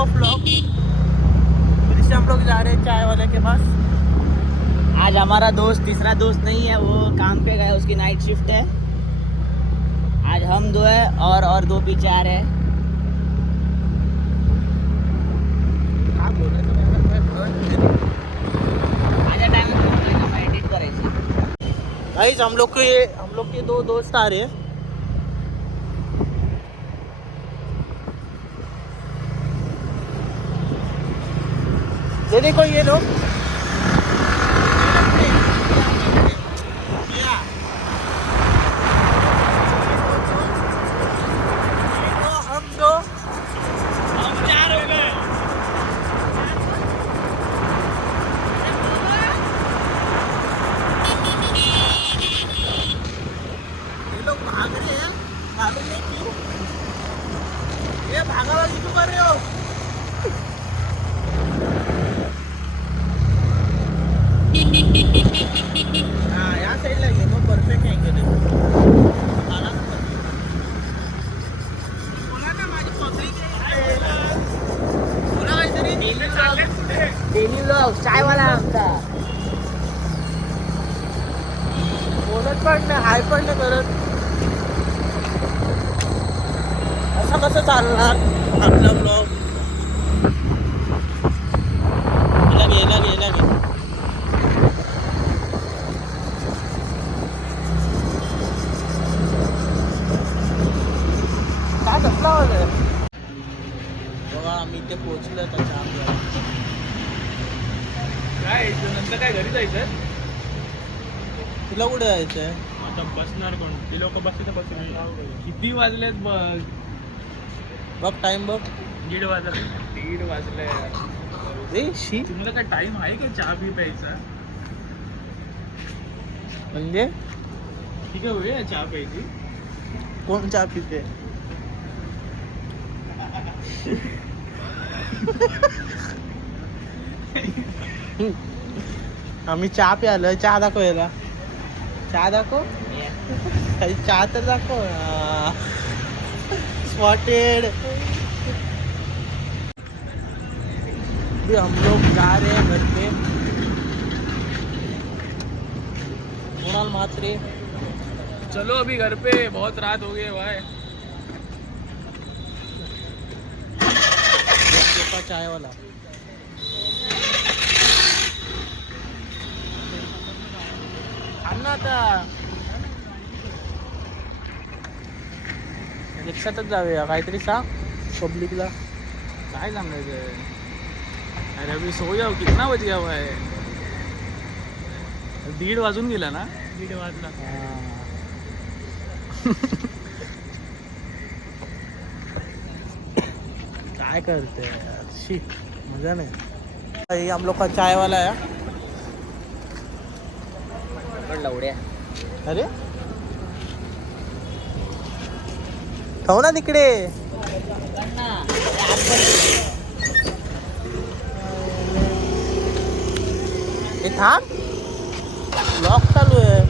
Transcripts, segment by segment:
Of vlog. फिर से हम लोग जा रहे हैं चाय वाले के पास। आज हमारा दोस्त तीसरा दोस्त नहीं है, वो काम पे गया, उसकी नाइट शिफ्ट है। आज हम दो है और दो पीछे आ रहे हैं। आजा टाइम एडिट करायची। गाइस हम लोग के दो दोस्त आ रहे हैं। ये देखो ये लोग। हम दो हम चार हो गए। ये लोग भाग रहे हैं, मालूम नहीं क्यों। ये भागा वाली क्यों कर रहे हो? हाँ यहाँ साइड लगे मग परफेक्ट अँगल आहे. आला ना perfect. बोला ना माझी पकडी बोला काहीतरी. डेली व्लॉग चाय वाला आमचा. बोलत पण नाही, हाय पण नाही करत. असं कसं चालणार आपला ब्लॉग? लगे काय कसला आवाज आहे? बघा आम्ही इथे पोहोचलो त्याच्या आमच्या. काय नंतर काय घरी जायचं? तुला कुठे जायचंय? आता बसणार कोण? ती लोक बसते तर बसतील. किती वाजलेत बघ. बघ टाइम बघ. 1:30 वाजले. 1:30 वाजले. रे शी तुम्हाला काय टाइम आहे का चहा बी प्यायचा? म्हणजे ठीक आहे वेळ आहे चहा प्यायची. कोण चहा पिते? आम्ही चहा प्यायला. चहा दाखव याला. चहा दाखव. चहा तर दाखव. स्पॉटेड. अभी हम लोग जा रहे हैं घर पे. कुणाल मात्रे. चलो अभी घर पे, बहुत रात हो गई भाई. चाय वाला. अन्ना आता रिक्षातच जाऊया. काहीतरी सांग पब्लिकला. काय सांगायचं? अरे अभी सो जाओ. कितना बज गया हुआ है? 1:30 वाजून गेला ना? 1:30 वाजला. काय करते यार? शी मजा नाही. हम लोग का चाय वाला है. पण लवड्या. अरे खाऊ ना तिकडे. हे थांब. लॉक चालू आहे.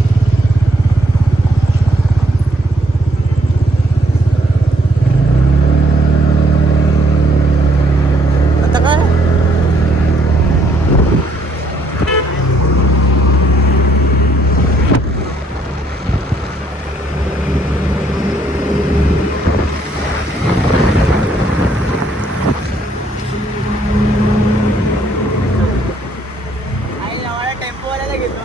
आता काय? टेम्पोवाल्याला घेतो.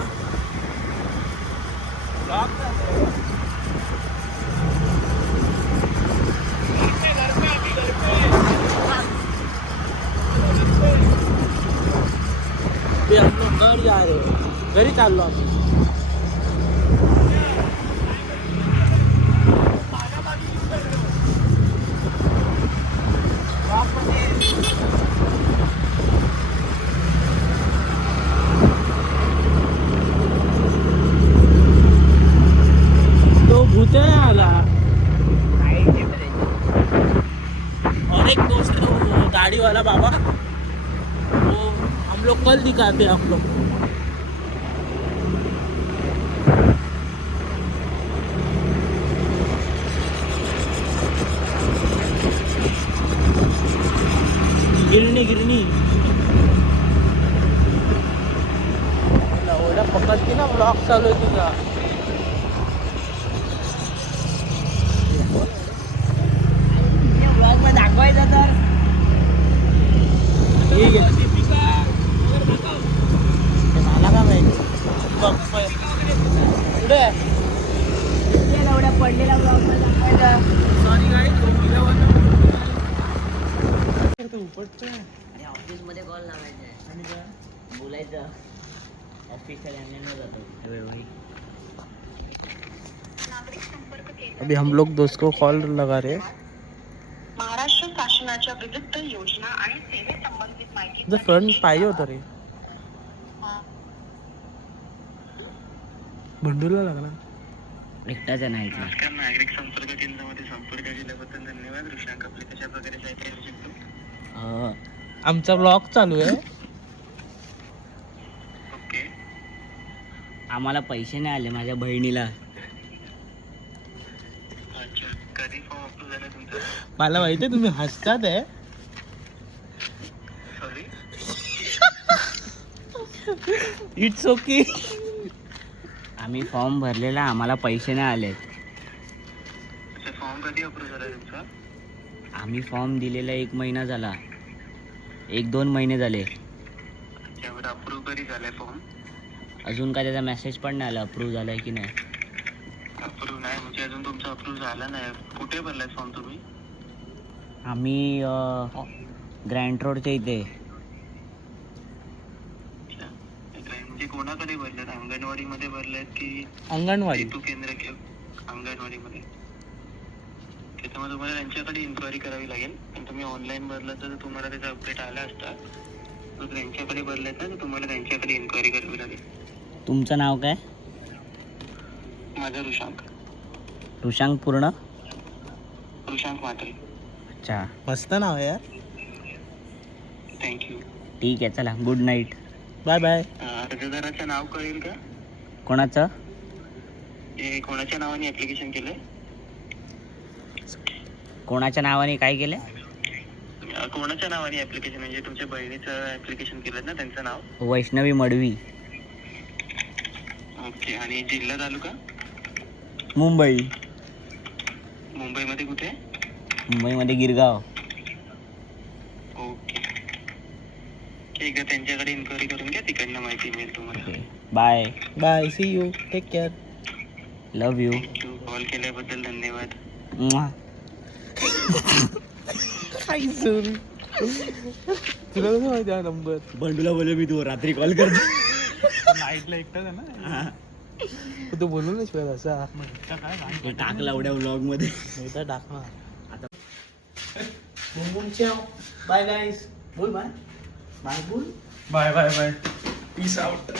ते हम लोग घर जा रहे हैं. घरी चाललो आम्ही. तो भूते आला. और एक दोस्त है वो दाढ़ी वाला बाबा. वो हम लोग कल दिखाते हैं हम लोग को. गिरणी एवढ्या पकडते ना ब्लॉग चालू आहे तुझा. ब्लॉग मध्ये दाखवायचं तर ठीक आहे. ते मला काय माहिती बघ पुढे एवढ्या पडलेल्या ब्लॉग मध्ये दाखवायचं. सॉरी गाडी ऑफिस मध्ये कॉल लावायचा आणि बोलायचं ऑफिसच्या लँग्वेजवर जातो. अभी हम लोग दोस्त को कॉल लगा रहे. महाराष्ट्र शासनाच्या विविध योजना आणि सेवेसंबंधित माहिती फ्रंट पाहिजे होतं रे. बंडूला लागला. एकटाच नाही नमस्कार. नागरिक संपर्क केंद्रामध्ये संपर्क केल्याबद्दल धन्यवाद. ऋषांक आपली कशा प्रकारे सहायता करू शकतो? आमचा ब्लॉग चालू आहे. ओके. आम्हाला पैसे नाही आले माझ्या बहिणीला. अच्छा. कधी फॉर्म अप्रूव्ह झाला तुमचा? मला माहिती आहे तुम्ही हसतात आहे. सॉरी. It's okay. आम्ही फॉर्म भरलेला आम्हाला पैसे नाही आले. अच्छा. फॉर्म कधी अप्रूव्ह झाला तुमचा? आम्ही फॉर्म दिलेला 1 महिना झाला. 1-2 महिने झाले. त्यावर अप्रूव्ह कधी झालाय फॉर्म? अजून काय त्याचा मेसेज पण नाही आला अप्रूव्ह झालाय की नाही. अप्रूव्ह नाही म्हणजे अजून तुमचा अप्रूव्ह झाला नाही. कुठे भरलाय फॉर्म तुम्ही? आम्ही ग्रँड रोडच्या इथे. अच्छा. म्हणजे कोणाकडे भरलात? अंगणवाडीमध्ये भरलात की अंगणवाडी. सेतू केंद्र अंगणवाडीमध्ये? त्याच्यामुळे तुम्हाला त्यांच्याकडे इन्क्वायरी करावी लागेल. आणि तुम्ही ऑनलाईन भरलं तर तुम्हाला त्याचा अपडेट आला असता. तर त्यांच्याकडे भरलात ना तर तुम्हाला त्यांच्याकडे इन्क्वायरी करावी लागेल. तुमचं नाव काय? माझा ऋषांक. ऋषांक पूर्ण? ऋषांक म्हात्रे. अच्छा मस्त नाव आहे यार. थँक्यू. ठीक आहे चला गुड नाईट. Bye bye. अर्जदाराचं नाव कळेल का? कोणाचं? हे कोणाच्या नावाने ऍप्लिकेशन केलंय? कोणाच्या नावाने काय केलं? कोणाच्या नावाने ऍप्लिकेशन म्हणजे तुमच्या बहिणीचं ऍप्लिकेशन केलं ना त्यांचं नाव? वैष्णवी मडवी. ओके. आणि जिल्हा तालुका? मुंबई. मुंबईमध्ये कुठे? मुंबईमध्ये गिरगाव. ओके. ठीक आहे. त्यांच्याकडे इन्क्वायरी करून घ्या. तिकडनं माहिती मिळेल तुम्हाला. Bye. Bye. See you. Take care. Love you. Thank you. Call केल्याबद्दल धन्यवाद. तुला कसं माहिती हा नंबर? बंडूला बोलले मी तू रात्री कॉल कर. नाईटला एकटाच आहे ना. तू बोलू नाही शिवाय असा. टाकला एवढ्या व्लॉग मध्ये. नाही तर टाक ना आता. Bye guys. बोल बाय. बाय बोल. Bye bye bye. Peace out.